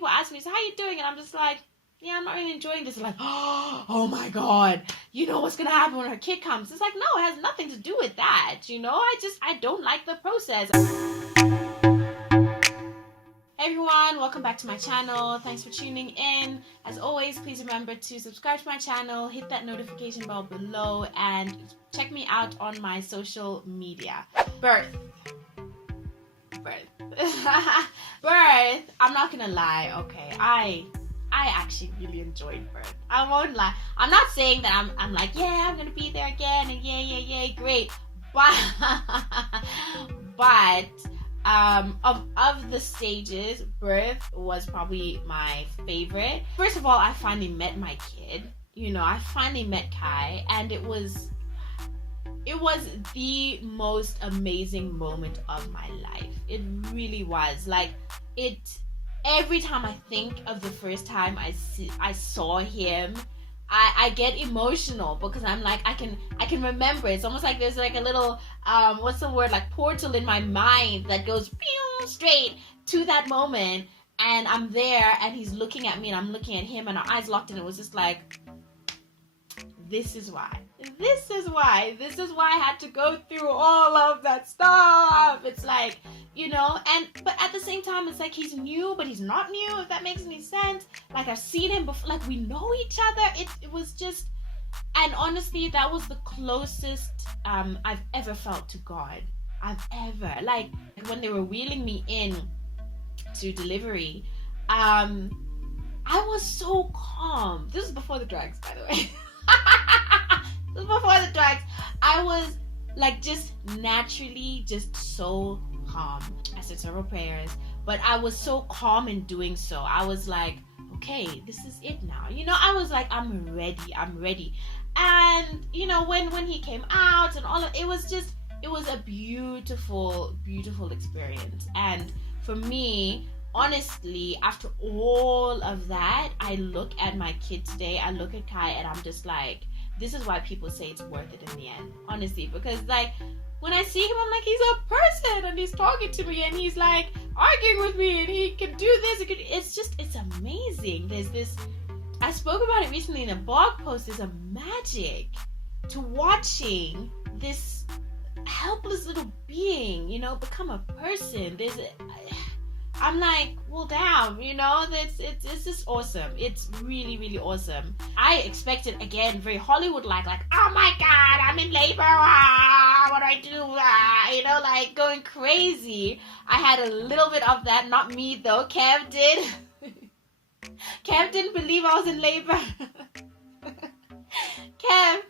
people ask me, so how you doing? And I'm just like, yeah, I'm not really enjoying this. They're like, oh my God, you know what's gonna happen when her kid comes? It's like, no, it has nothing to do with that. I don't like the process. Hey everyone, welcome back to my channel. Thanks for tuning in. As always, please remember to subscribe to my channel, hit that notification bell below, and check me out on my social media. Birth. I'm not gonna lie, okay, I actually really enjoyed birth. I won't lie. I'm not saying that I'm like, yeah, I'm gonna be there again and yay, great. But of the stages, birth was probably my favorite. First of all, I finally met my kid. I finally met Kai, and it was the most amazing moment of my life. It really was. Like, every time I think of the first time I saw him, I get emotional because I'm like, I can remember. It's almost like there's like a little what's the word, like portal in my mind that goes pew, straight to that moment, and I'm there and he's looking at me and I'm looking at him and our eyes locked, and it was just like, this is why I had to go through all of that stuff. It's like, but at the same time, it's like he's new, but he's not new, if that makes any sense. Like, I've seen him before, like, we know each other. It was just, and honestly, that was the closest I've ever felt to God. Like, when they were wheeling me in to delivery, I was so calm. This is before the drugs, by the way. This is before the drugs. I was like just naturally just so calm. I said several prayers, but I was so calm in doing so. I was like, okay, this is it now. I was like, I'm ready. And when he came out and all of it was a beautiful experience. And for me, honestly, after all of that, I look at my kid today, I look at Kai, and I'm just like, this is why people say it's worth it in the end, honestly. Because like, when I see him, I'm like, he's a person and he's talking to me and he's like arguing with me and he can do this. It's amazing. There's this, I spoke about it recently in a blog post, there's a magic to watching this helpless little being, become a person. I'm like, well, damn, it's just awesome. It's really, really awesome. I expected, again, very Hollywood-like, oh my God, I'm in labor, what do I do, like going crazy. I had a little bit of that, not me though, Kev did. Kev didn't believe I was in labor. Kev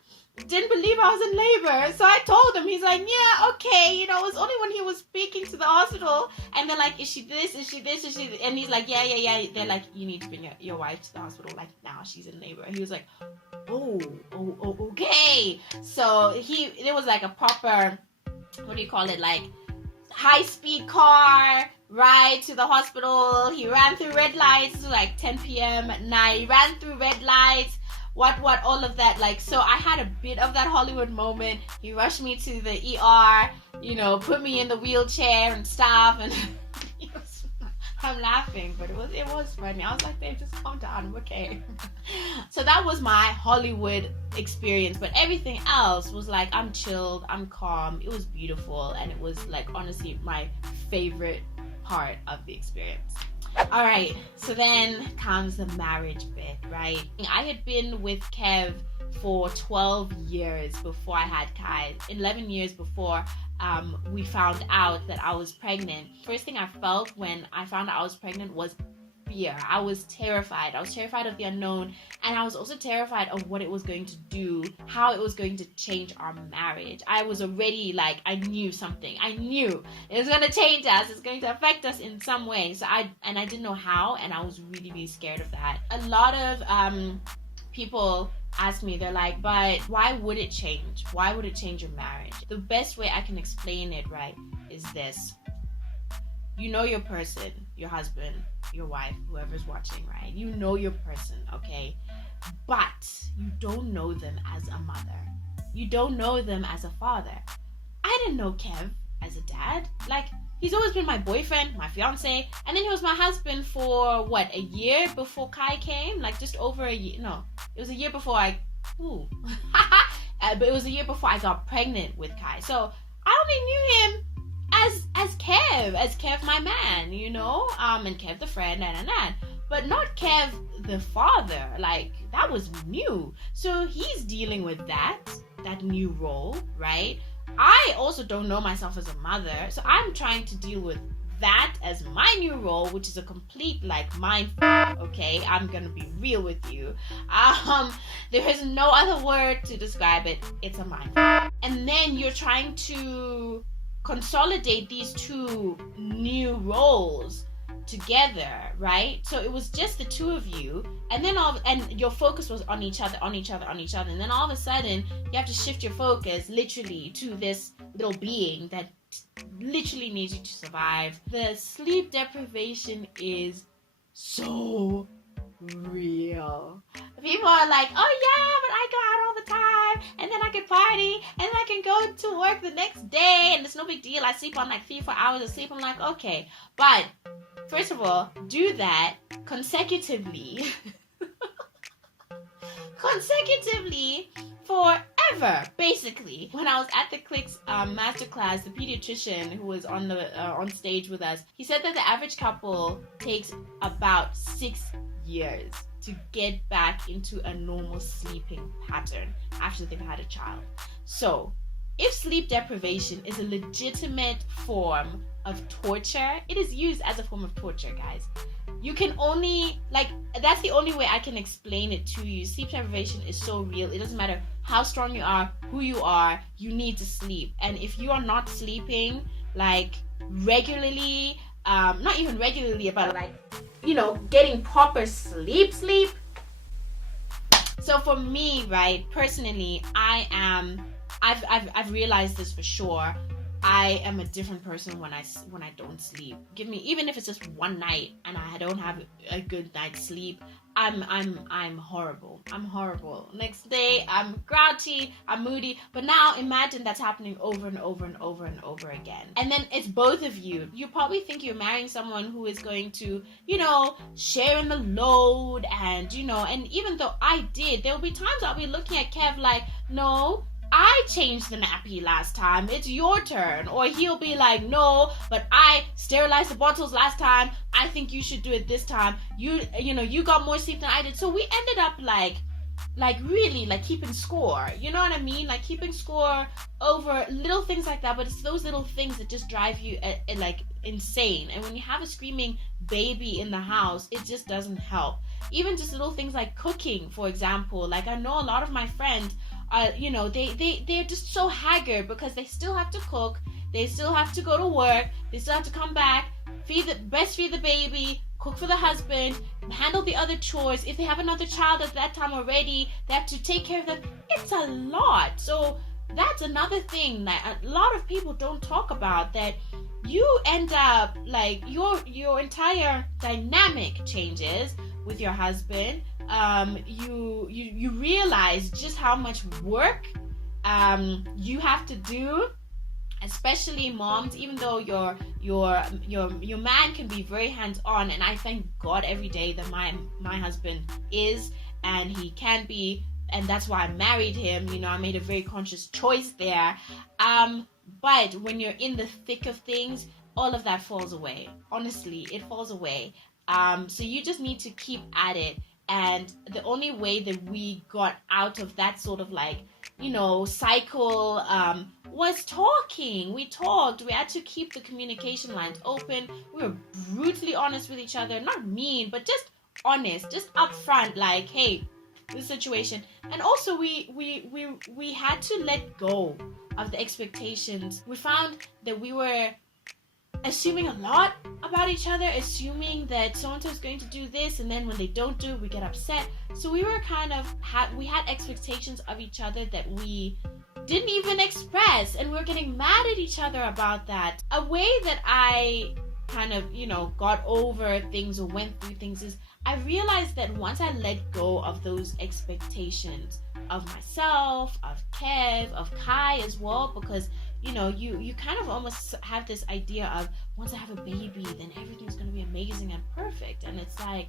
didn't believe I was in labor, so I told him. He's like, yeah, okay, it was only when he was speaking to the hospital and they're like, is she this, is she this, is she this? And he's like, yeah, they're like, you need to bring your wife to the hospital, like, now she's in labor. And he was like, oh, okay. So it was like a proper, what do you call it, like high-speed car ride to the hospital. He ran through red lights. It was like 10 p.m. at night. He ran through red lights, what all of that. Like, so I had a bit of that Hollywood moment. He rushed me to the ER, put me in the wheelchair and stuff, and I'm laughing, but it was funny. I was like, babe, just calm down, I'm okay. So that was my Hollywood experience, but everything else was like, I'm chilled, I'm calm. It was beautiful, and it was like, honestly, my favorite part of the experience. All right, so then comes the marriage bit, right? I had been with Kev for 12 years before I had Kai. 11 years before we found out that I was pregnant. First thing I felt when I found out I was pregnant was fear. I was terrified. I was terrified of the unknown, and I was also terrified of what it was going to do, how it was going to change our marriage. I was already like, I knew something. I knew it was going to change us. It's going to affect us in some way. So I didn't know how, and I was really, really scared of that. A lot of people ask me, they're like, but why would it change? Why would it change your marriage? The best way I can explain it, right, is this. You know your person, your husband, your wife, whoever's watching, right? You know your person, okay? But you don't know them as a mother. You don't know them as a father. I didn't know Kev as a dad. Like, he's always been my boyfriend, my fiance, and then he was my husband for what, a year before Kai came? Like just over a year. No, it was a year before but it was a year before I got pregnant with Kai. So I only knew him as Kev my man, you know, and Kev the friend, but not Kev the father. Like that was new. So he's dealing with that new role, right? I also don't know myself as a mother, so I'm trying to deal with that as my new role, which is a complete like mind okay? I'm gonna be real with you. There is no other word to describe it. It's a mind. And then you're trying to consolidate these two new roles together, right? So it was just the two of you, and then and your focus was on each other, and then all of a sudden you have to shift your focus literally to this little being that literally needs you to survive. The sleep deprivation is so real. People are like, oh yeah, but I go out all the time, and then I can party, and then I can go to work the next day, and it's no big deal. I sleep on like 3-4 hours of sleep. I'm like, okay, but first of all, do that consecutively forever, basically. When I was at the Clicks masterclass, the pediatrician who was on stage with us, he said that the average couple takes about 6 years to get back into a normal sleeping pattern after they've had a child. So if sleep deprivation is a legitimate form of torture, it is used as a form of torture, guys. You can only, that's the only way I can explain it to you. Sleep deprivation is so real. It doesn't matter how strong you are, who you are, you need to sleep. And if you are not sleeping, regularly, not even regularly, but getting proper sleep. So for me, right, personally, I've realized this for sure. I am a different person when I don't sleep. Even if it's just one night and I don't have a good night's sleep, I'm horrible. I'm horrible. Next day, I'm grouchy, I'm moody. But now imagine that's happening over and over and over and over again. And then it's both of you. You probably think you're marrying someone who is going to, share in the load and even though I did, there will be times I'll be looking at Kev like, no, I changed the nappy last time, it's your turn. Or he'll be like, no, but I sterilized the bottles last time, I think you should do it this time. You got more sleep than I did. So we ended up really keeping score. You know what I mean? Like keeping score over little things like that. But it's those little things that just drive you insane. And when you have a screaming baby in the house, it just doesn't help. Even just little things like cooking, for example. Like I know a lot of my friends, they're just so haggard because they still have to cook, they still have to go to work, they still have to come back, breastfeed the baby, cook for the husband, handle the other chores. If they have another child at that time already, they have to take care of them. It's a lot. So that's another thing that a lot of people don't talk about, that you end up your entire dynamic changes with your husband. You realize just how much work you have to do, especially moms. Even though your man can be very hands-on, and I thank God every day that my husband is, and he can be, and that's why I married him. I made a very conscious choice there. But when you're in the thick of things, all of that falls away. Honestly, it falls away. So you just need to keep at it. And the only way that we got out of that sort of cycle was talking. We talked. We had to keep the communication lines open. We were brutally honest with each other. Not mean, but just honest, just upfront. Like, hey, this situation. And also we had to let go of the expectations. We found that we were assuming a lot about each other, assuming that so-and-so is going to do this, and then when they don't do it, we get upset. So we were we had expectations of each other that we didn't even express, and we were getting mad at each other about that. A way that I got over things or went through things is I realized that once I let go of those expectations of myself, of Kev, of Kai as well, because you kind of almost have this idea of, once I have a baby, then everything's going to be amazing and perfect. And it's like,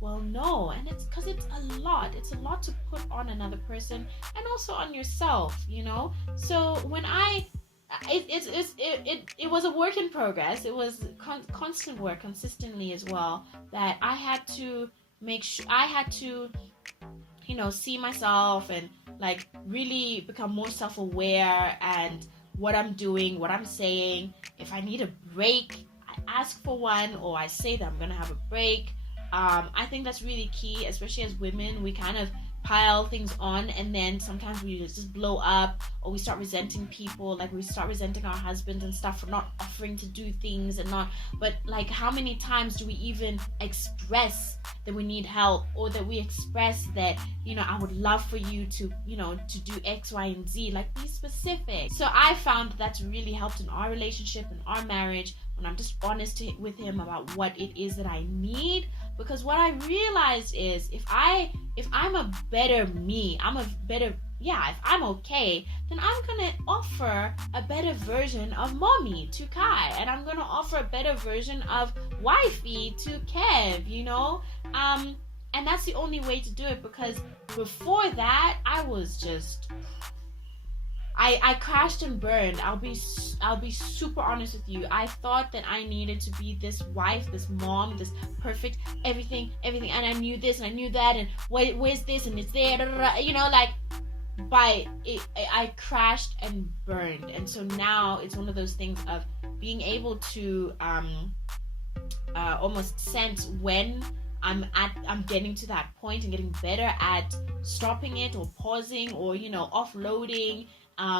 well, no. And it's because it's a lot to put on another person and also on yourself, so when it was a work in progress. It was constant work, consistently as well, that I had to make sure, I had to see myself and like really become more self-aware, and what I'm doing, what I'm saying. If I need a break, I ask for one, or I say that I'm gonna have a break. I think that's really key, especially as women. We kind of pile things on, and then sometimes we just blow up, or we start resenting people, like we start resenting our husbands and stuff for not offering to do things, but like, how many times do we even express that we need help, or that we express that, I would love for you to do X, Y, and Z, like, be specific. So I found that's really helped in our relationship, in our marriage, when I'm just honest with him about what it is that I need. Because what I realized is, if I'm a better me, if I'm okay, then I'm gonna offer a better version of mommy to Kai, and I'm gonna offer a better version of wifey to Kev, and that's the only way to do it. Because before that, I was just, I crashed and burned. I'll be super honest with you. I thought that I needed to be this wife, this mom, this perfect everything, and I knew this and I knew that, and where's this and it's there, I crashed and burned. And so now it's one of those things of being able to almost sense when I'm getting to that point, and getting better at stopping it, or pausing, or offloading,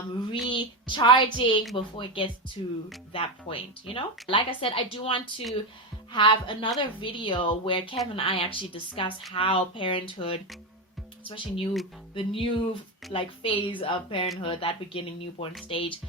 recharging before it gets to that point. Like I said, I do want to have another video where Kev and I actually discuss how parenthood, especially the new like phase of parenthood, that beginning newborn stage,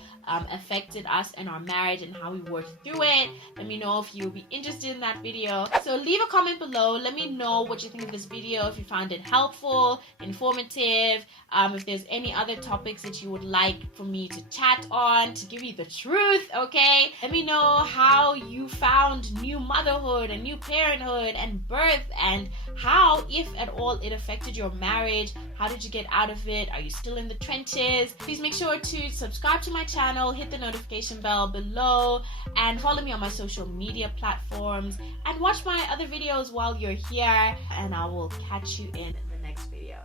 affected us and our marriage, and how we worked through it. Let me know if you'll be interested in that video. So leave a comment below. Let me know what you think of this video, if you found it helpful, informative, if there's any other topics that you would like for me to chat on, to give you the truth, okay? Let me know how you found new motherhood and new parenthood and birth, and how, if at all, it affected your marriage. How did you get out of it? Are you still in the trenches? Please make sure to subscribe to my channel, hit the notification bell below, and follow me on my social media platforms, and watch my other videos while you're here, and I will catch you in the next video.